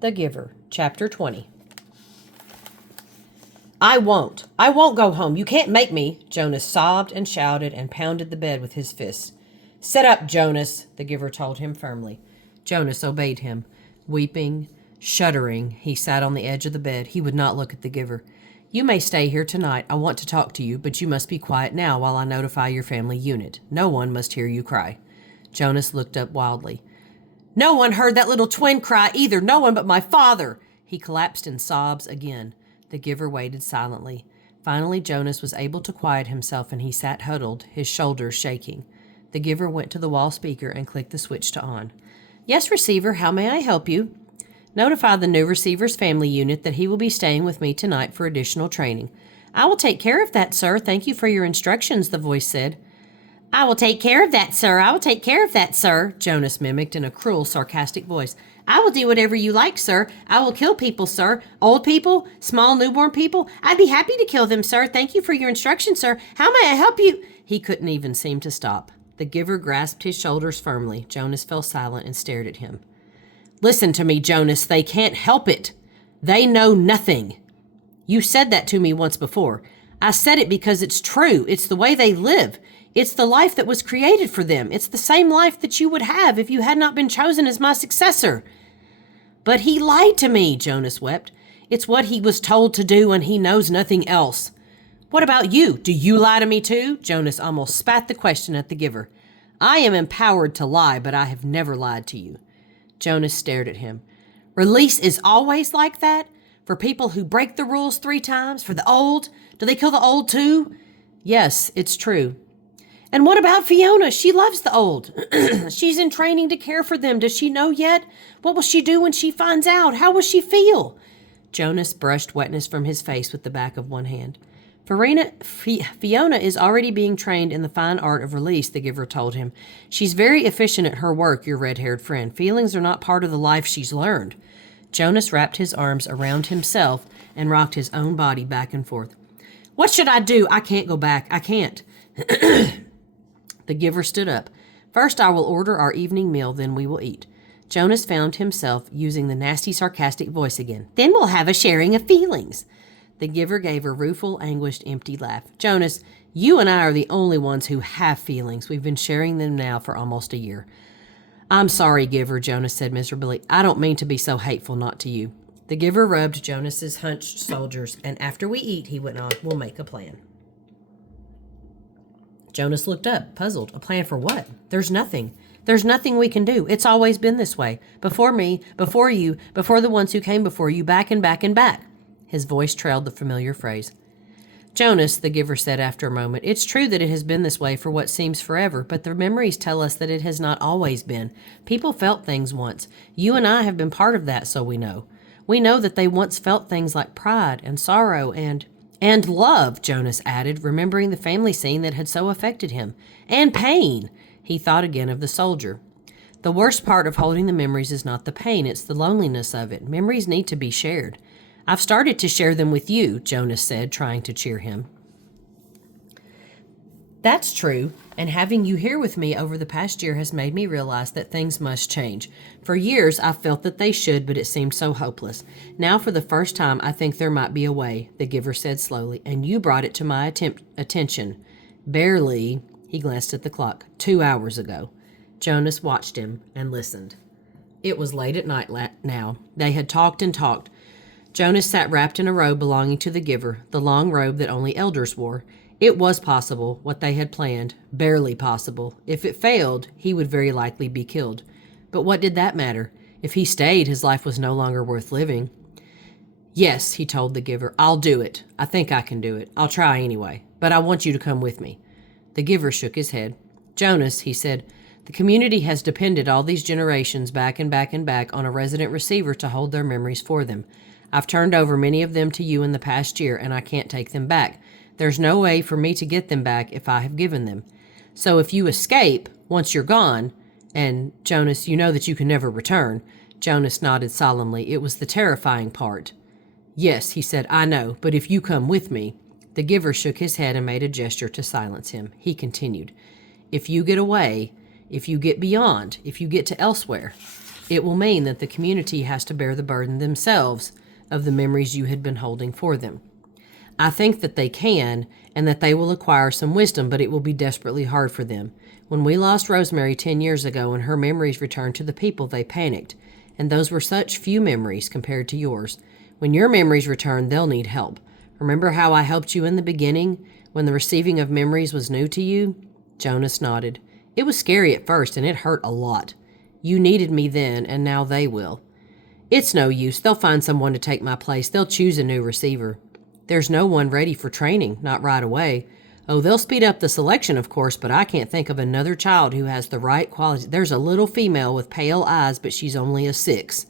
The Giver, Chapter 20. I won't go home. You can't make me. Jonas sobbed and shouted and pounded the bed with his fists. Sit up, Jonas, the Giver told him firmly. Jonas obeyed him. Weeping, shuddering, he sat on the edge of the bed. He would not look at the Giver. You may stay here tonight. I want to talk to you, but you must be quiet now while I notify your family unit. No one must hear you cry. Jonas looked up wildly. No one heard that little twin cry either. No one but my father. He collapsed in sobs again. The Giver waited silently. Finally, Jonas was able to quiet himself, and he sat huddled, his shoulders shaking. The Giver went to the wall speaker and clicked the switch to on. Yes, receiver, how may I help you? Notify the new receiver's family unit that he will be staying with me tonight for additional training. I will take care of that, sir. Thank you for your instructions, the voice said. I will take care of that, sir. I will take care of that, sir, Jonas mimicked in a cruel, sarcastic voice. I will do whatever you like, sir. I will kill people, sir. Old people, small newborn people. I'd be happy to kill them, sir. Thank you for your instructions, sir. How may I help you? He couldn't even seem to stop. The Giver grasped his shoulders firmly. Jonas fell silent and stared at him. Listen to me, Jonas. They can't help it. They know nothing. You said that to me once before. I said it because it's true. It's the way they live. It's the life that was created for them. It's the same life that you would have if you had not been chosen as my successor. But he lied to me, Jonas wept. It's what he was told to do, and he knows nothing else. What about you? Do you lie to me too? Jonas almost spat the question at the Giver. I am empowered to lie, but I have never lied to you. Jonas stared at him. Release is always like that? For people who break the rules 3 times? For the old? Do they kill the old too? Yes, it's true. And what about Fiona? She loves the old. She's in training to care for them. Does she know yet? What will she do when she finds out? How will she feel? Jonas brushed wetness from his face with the back of one hand. Fiona is already being trained in the fine art of release, the Giver told him. She's very efficient at her work, your red-haired friend. Feelings are not part of the life she's learned. Jonas wrapped his arms around himself and rocked his own body back and forth. What should I do? I can't go back. I can't. The Giver stood up. First, I will order our evening meal, then we will eat. Jonas found himself using the nasty, sarcastic voice again. Then we'll have a sharing of feelings. The Giver gave a rueful, anguished, empty laugh. Jonas, you and I are the only ones who have feelings. We've been sharing them now for almost a year. I'm sorry, Giver, Jonas said miserably. I don't mean to be so hateful, not to you. The Giver rubbed Jonas's hunched shoulders, and after we eat, he went on, we'll make a plan. Jonas looked up, puzzled. A plan for what? There's nothing. There's nothing we can do. It's always been this way. Before me, before you, before the ones who came before you, back and back and back. His voice trailed the familiar phrase. Jonas, the Giver said after a moment, it's true that it has been this way for what seems forever, but the memories tell us that it has not always been. People felt things once. You and I have been part of that, so we know. We know that they once felt things like pride and sorrow and love, Jonas added, remembering the family scene that had so affected him. And pain. He thought again of the soldier. The worst part of holding the memories is not the pain, it's the loneliness of it. Memories need to be shared. I've started to share them with you, Jonas said, trying to cheer him. That's true, and having you here with me over the past year has made me realize that things must change. For years, I've felt that they should, but it seemed so hopeless. Now, for the first time, I think there might be a way, the Giver said slowly, and you brought it to my attention. Barely, he glanced at the clock, 2 hours ago. Jonas watched him and listened. It was late at night now. They had talked and talked. Jonas sat wrapped in a robe belonging to the Giver, the long robe that only elders wore. It was possible, what they had planned, barely possible. If it failed, he would very likely be killed. But what did that matter? If he stayed, his life was no longer worth living. Yes, he told the Giver, I'll do it. I think I can do it. I'll try anyway. But I want you to come with me. The Giver shook his head. Jonas, he said, the community has depended all these generations back and back and back on a resident receiver to hold their memories for them. I've turned over many of them to you in the past year, and I can't take them back. There's no way for me to get them back if I have given them. So if you escape, once you're gone, and Jonas, you know that you can never return. Jonas nodded solemnly. It was the terrifying part. Yes, he said, I know, but if you come with me. The Giver shook his head and made a gesture to silence him. He continued, if you get away, if you get beyond, if you get to elsewhere, It will mean that the community has to bear the burden themselves of the memories you had been holding for them. I think that they can, and that they will acquire some wisdom, but it will be desperately hard for them. When we lost Rosemary 10 years ago and her memories returned to the people, they panicked. And those were such few memories compared to yours. When your memories return, they'll need help. Remember how I helped you in the beginning, when the receiving of memories was new to you? Jonas nodded. It was scary at first, and it hurt a lot. You needed me then, and now they will. It's no use. They'll find someone to take my place. They'll choose a new receiver. There's no one ready for training, not right away. Oh, they'll speed up the selection, of course, but I can't think of another child who has the right qualities. There's a little female with pale eyes, but she's only a 6.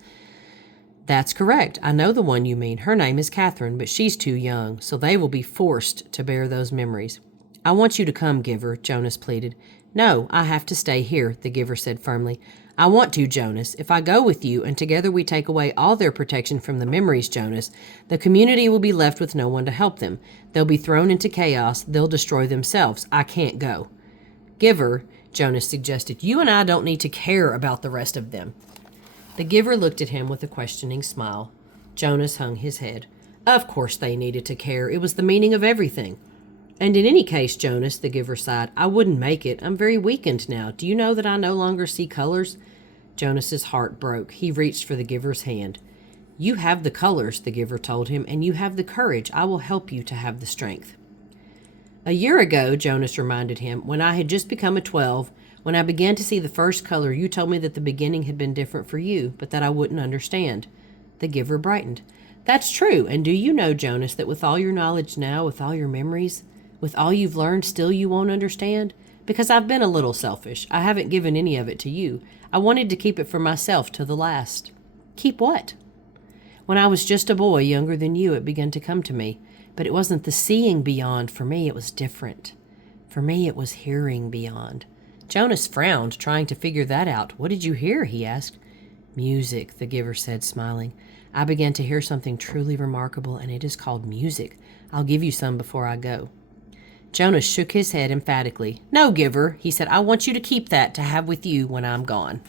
That's correct. I know the one you mean. Her name is Catherine, but she's too young, so they will be forced to bear those memories. I want you to come, Giver, Jonas pleaded. No, I have to stay here, the Giver said firmly. I want to, Jonas. If I go with you, and together we take away all their protection from the memories, Jonas, the community will be left with no one to help them. They'll be thrown into chaos. They'll destroy themselves. I can't go. Giver, Jonas suggested, you and I don't need to care about the rest of them. The Giver looked at him with a questioning smile. Jonas hung his head. Of course they needed to care. It was the meaning of everything. And in any case, Jonas, the Giver sighed, I wouldn't make it. I'm very weakened now. Do you know that I no longer see colors? Jonas's heart broke. He reached for the Giver's hand. You have the colors, the Giver told him, and you have the courage. I will help you to have the strength. A year ago, Jonas reminded him, when I had just become a 12, when I began to see the first color, you told me that the beginning had been different for you, but that I wouldn't understand. The Giver brightened. That's true, and do you know, Jonas, that with all your knowledge now, with all your memories, with all you've learned, still you won't understand? Because I've been a little selfish. I haven't given any of it to you. I wanted to keep it for myself to the last. Keep what? When I was just a boy, younger than you, it began to come to me. But it wasn't the seeing beyond. For me, it was different. For me, it was hearing beyond. Jonas frowned, trying to figure that out. What did you hear? He asked. Music, the Giver said, smiling. I began to hear something truly remarkable, and it is called music. I'll give you some before I go. Jonas shook his head emphatically. No, Giver, he said, I want you to keep that to have with you when I'm gone.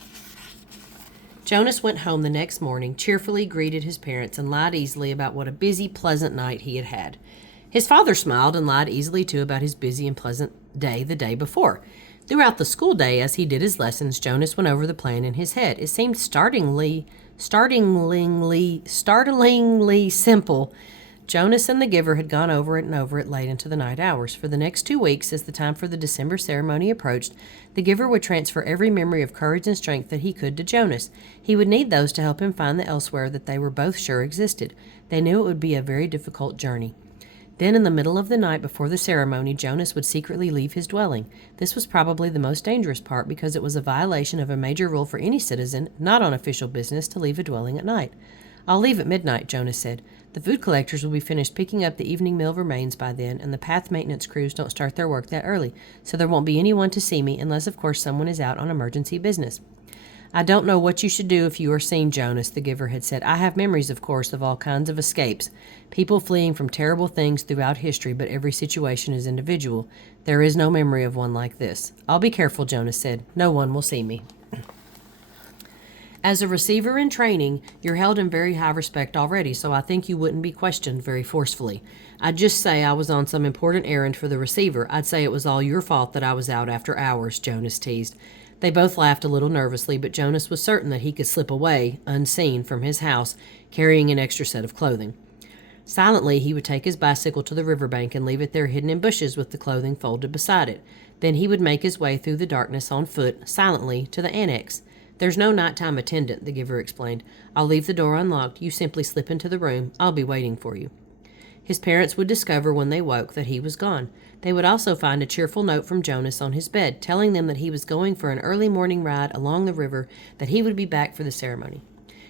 Jonas went home the next morning, cheerfully greeted his parents, and lied easily about what a busy, pleasant night he had had. His father smiled and lied easily, too, about his busy and pleasant day the day before. Throughout the school day, as he did his lessons, Jonas went over the plan in his head. It seemed startlingly simple. Jonas and the Giver had gone over it and over it late into the night hours. For the next 2 weeks, as the time for the December ceremony approached, the Giver would transfer every memory of courage and strength that he could to Jonas. He would need those to help him find the elsewhere that they were both sure existed. They knew it would be a very difficult journey. Then, in the middle of the night before the ceremony, Jonas would secretly leave his dwelling. This was probably the most dangerous part because it was a violation of a major rule for any citizen, not on official business, to leave a dwelling at night. I'll leave at midnight, Jonas said. The food collectors will be finished picking up the evening meal remains by then, and the path maintenance crews don't start their work that early, so there won't be anyone to see me unless, of course, someone is out on emergency business. I don't know what you should do if you are seen, Jonas, the Giver had said. I have memories, of course, of all kinds of escapes, people fleeing from terrible things throughout history, but every situation is individual. There is no memory of one like this. I'll be careful, Jonas said. No one will see me. As a receiver in training, you're held in very high respect already, so I think you wouldn't be questioned very forcefully. I'd just say I was on some important errand for the receiver. I'd say it was all your fault that I was out after hours, Jonas teased. They both laughed a little nervously, but Jonas was certain that he could slip away, unseen, from his house, carrying an extra set of clothing. Silently, he would take his bicycle to the riverbank and leave it there hidden in bushes with the clothing folded beside it. Then he would make his way through the darkness on foot, silently, to the annex. There's no nighttime attendant, the Giver explained. I'll leave the door unlocked. You simply slip into the room. I'll be waiting for you. His parents would discover when they woke that he was gone. They would also find a cheerful note from Jonas on his bed, telling them that he was going for an early morning ride along the river, that he would be back for the ceremony.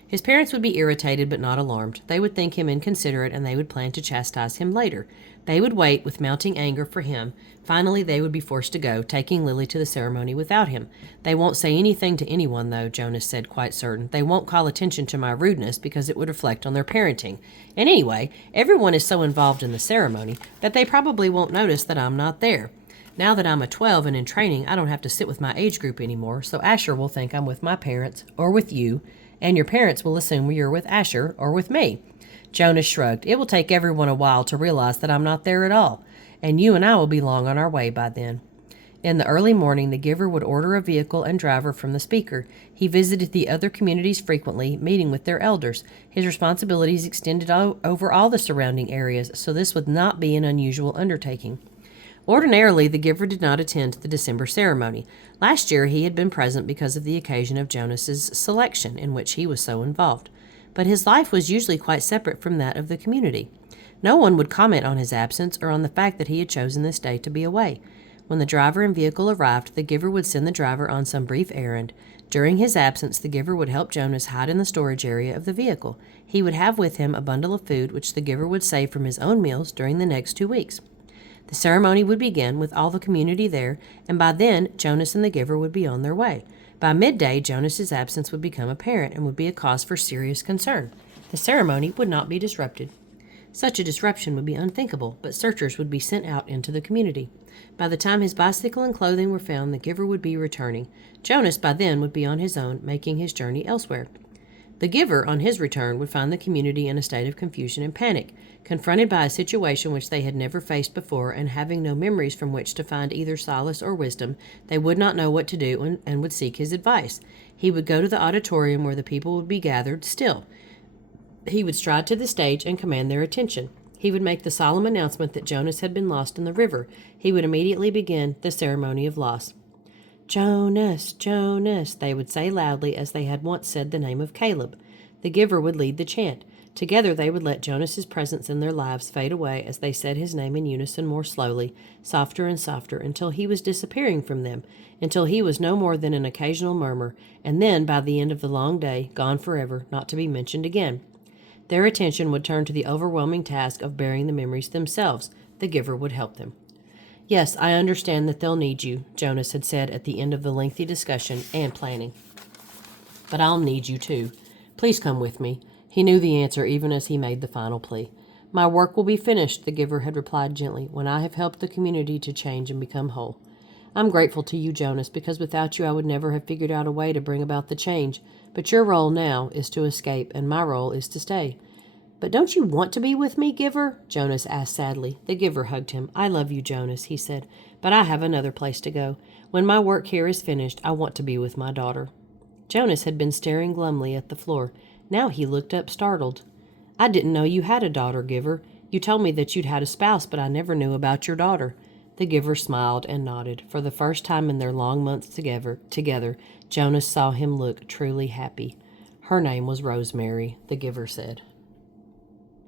His parents would be irritated but not alarmed. They would think him inconsiderate, and they would plan to chastise him later. They would wait with mounting anger for him. Finally, they would be forced to go, taking Lily to the ceremony without him. They won't say anything to anyone, though, Jonas said, quite certain. They won't call attention to my rudeness because it would reflect on their parenting. And anyway, everyone is so involved in the ceremony that they probably won't notice that I'm not there. Now that I'm a 12 and in training, I don't have to sit with my age group anymore, so Asher will think I'm with my parents or with you, and your parents will assume you're with Asher or with me. Jonas shrugged. It will take everyone a while to realize that I'm not there at all, and you and I will be long on our way by then. In the early morning, the giver would order a vehicle and driver from the speaker. He visited the other communities frequently, meeting with their elders. His responsibilities extended over all the surrounding areas, so this would not be an unusual undertaking. Ordinarily, the giver did not attend the December ceremony. Last year, he had been present because of the occasion of Jonas's selection, in which he was so involved. But his life was usually quite separate from that of the community. No one would comment on his absence or on the fact that he had chosen this day to be away. When the driver and vehicle arrived, the giver would send the driver on some brief errand. During his absence, the giver would help Jonas hide in the storage area of the vehicle. He would have with him a bundle of food which the giver would save from his own meals during the next 2 weeks. The ceremony would begin with all the community there, and by then, Jonas and the giver would be on their way. By midday, Jonas's absence would become apparent and would be a cause for serious concern. The ceremony would not be disrupted. Such a disruption would be unthinkable, but searchers would be sent out into the community. By the time his bicycle and clothing were found, the giver would be returning. Jonas, by then, would be on his own, making his journey elsewhere. The giver, on his return, would find the community in a state of confusion and panic, confronted by a situation which they had never faced before, and having no memories from which to find either solace or wisdom. They would not know what to do and would seek his advice. He would go to the auditorium where the people would be gathered still. He would stride to the stage and command their attention. He would make the solemn announcement that Jonas had been lost in the river. He would immediately begin the ceremony of loss. "Jonas, Jonas," they would say loudly as they had once said the name of Caleb. The giver would lead the chant. Together they would let Jonas's presence in their lives fade away as they said his name in unison more slowly, softer and softer, until he was disappearing from them, until he was no more than an occasional murmur, and then, by the end of the long day, gone forever, not to be mentioned again. Their attention would turn to the overwhelming task of bearing the memories themselves. The giver would help them. "Yes, I understand that they'll need you," Jonas had said at the end of the lengthy discussion and planning. "But I'll need you too. Please come with me." He knew the answer even as he made the final plea. "My work will be finished," the giver had replied gently, "when I have helped the community to change and become whole. I'm grateful to you, Jonas, because without you I would never have figured out a way to bring about the change. But your role now is to escape, and my role is to stay." "But don't you want to be with me, giver?" Jonas asked sadly. The giver hugged him. "I love you, Jonas," he said, "but I have another place to go. When my work here is finished, I want to be with my daughter." Jonas had been staring glumly at the floor. Now he looked up startled. "I didn't know you had a daughter, giver. You told me that you'd had a spouse, but I never knew about your daughter." The giver smiled and nodded. For the first time in their long months together, Jonas saw him look truly happy. "Her name was Rosemary," the giver said.